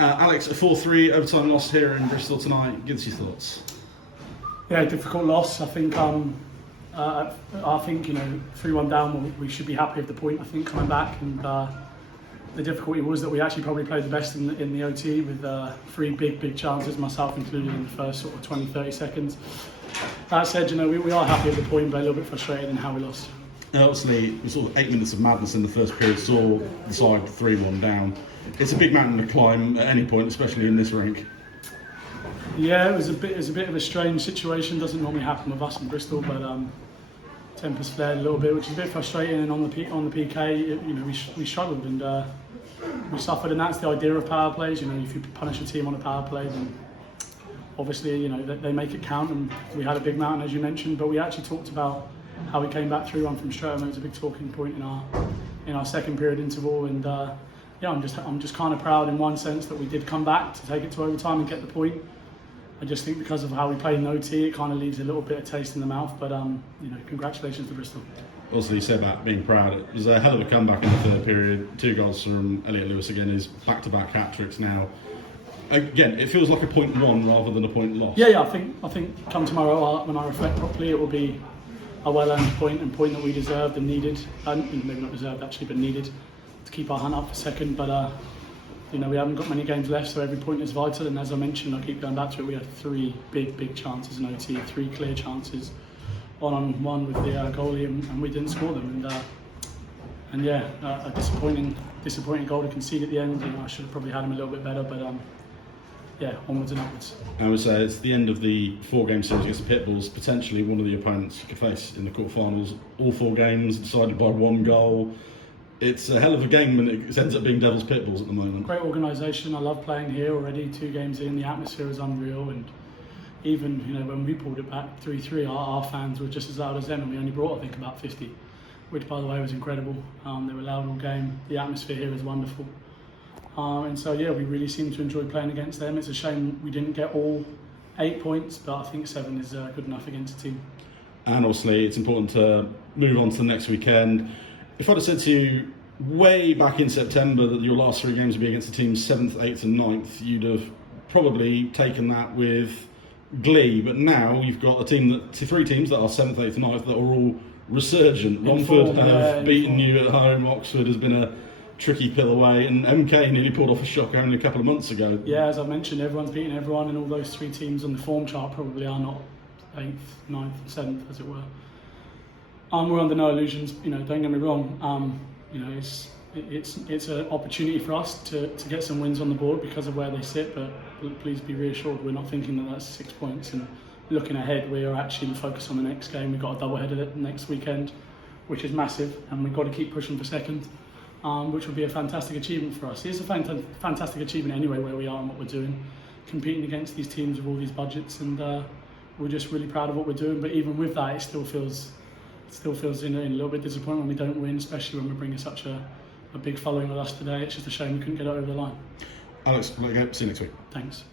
Alex, a 4-3 overtime loss here in Bristol tonight. Give us your thoughts. Yeah, difficult loss. I think you know, 3-1 down, we should be happy with the point. I think coming back, and the difficulty was that we actually probably played the best in the OT with 3 big chances, myself included, in the first sort of 20-30 seconds. That said, you know, we are happy with the point, but a little bit frustrated in how we lost. Obviously, we sort of 8 minutes of madness in the first period saw the side 3-1 down. It's a big mountain to climb at any point, especially in this rink. Yeah, it was a bit of a strange situation. Doesn't normally happen with us in Bristol, but tempers flared a little bit, which is a bit frustrating. And on the PK, you know, we struggled and we suffered, and that's the idea of power plays. You know, if you punish a team on a power play, then obviously, you know, they make it count. And we had a big mountain, as you mentioned, but we actually talked about how we came back through one from Streatham. It was a big talking point in our second period interval, and yeah, I'm just kind of proud in one sense that we did come back to take it to overtime and get the point. I just think because of how we played in OT, it kind of leaves a little bit of taste in the mouth. But you know, congratulations to Bristol. Also, you said about being proud. It was a hell of a comeback in the third period. 2 goals from Elliot Lewis again. His back-to-back hat tricks now. Again, it feels like a point won rather than a point lost. Yeah. I think come tomorrow, when I reflect properly, it will be a well-earned point, and point that we deserved and needed. Maybe not deserved actually, but needed to keep our hunt up for second. But you know, we haven't got many games left, so every point is vital. And as I mentioned, I keep going back to it, we had 3 big chances in OT, 3 clear chances, one with the goalie, and we didn't score them. And yeah, a disappointing goal to concede at the end. You know, I should have probably had him a little bit better, but yeah, onwards and upwards. I would say it's the end of the 4-game series against the Pitbulls, potentially one of the opponents you could face in the quarterfinals. All 4 games decided by 1 goal. It's a hell of a game, and it ends up being Devil's Pitbulls at the moment. Great organisation. I love playing here already. 2 games in, the atmosphere is unreal, and even, you know, when we pulled it back 3-3, our fans were just as loud as them, and we only brought, I think, about 50, which, by the way, was incredible. They were loud all game. The atmosphere here is wonderful, and so yeah, we really seem to enjoy playing against them. It's a shame we didn't get all 8 points, but I think 7 is good enough against a team. And obviously, it's important to move on to the next weekend. If I'd have said to you way back in September that your last 3 games would be against the teams 7th, 8th and 9th, you'd have probably taken that with glee. But now you've got 3 teams that are 7th, 8th and 9th that are all resurgent. Romford have beaten you at home, Oxford has been a tricky pill away, and MK nearly pulled off a shocker only a couple of months ago. Yeah, as I mentioned, everyone's beaten everyone, and all those 3 teams on the form chart probably are not 8th, 9th, 7th, as it were. We're under no illusions, you know, don't get me wrong. You know, it's an opportunity for us to get some wins on the board because of where they sit, but please be reassured, we're not thinking that that's 6 points. And looking ahead, we are actually focused on the next game. We've got a double-header next weekend, which is massive, and we've got to keep pushing for second, which will be a fantastic achievement for us. It's a fantastic achievement anyway, where we are and what we're doing, competing against these teams with all these budgets, and we're just really proud of what we're doing. But even with that, it still feels in a little bit disappointing when we don't win, especially when we're bringing such a big following with us today. It's just a shame we couldn't get it over the line. Alex, see you next week. Thanks.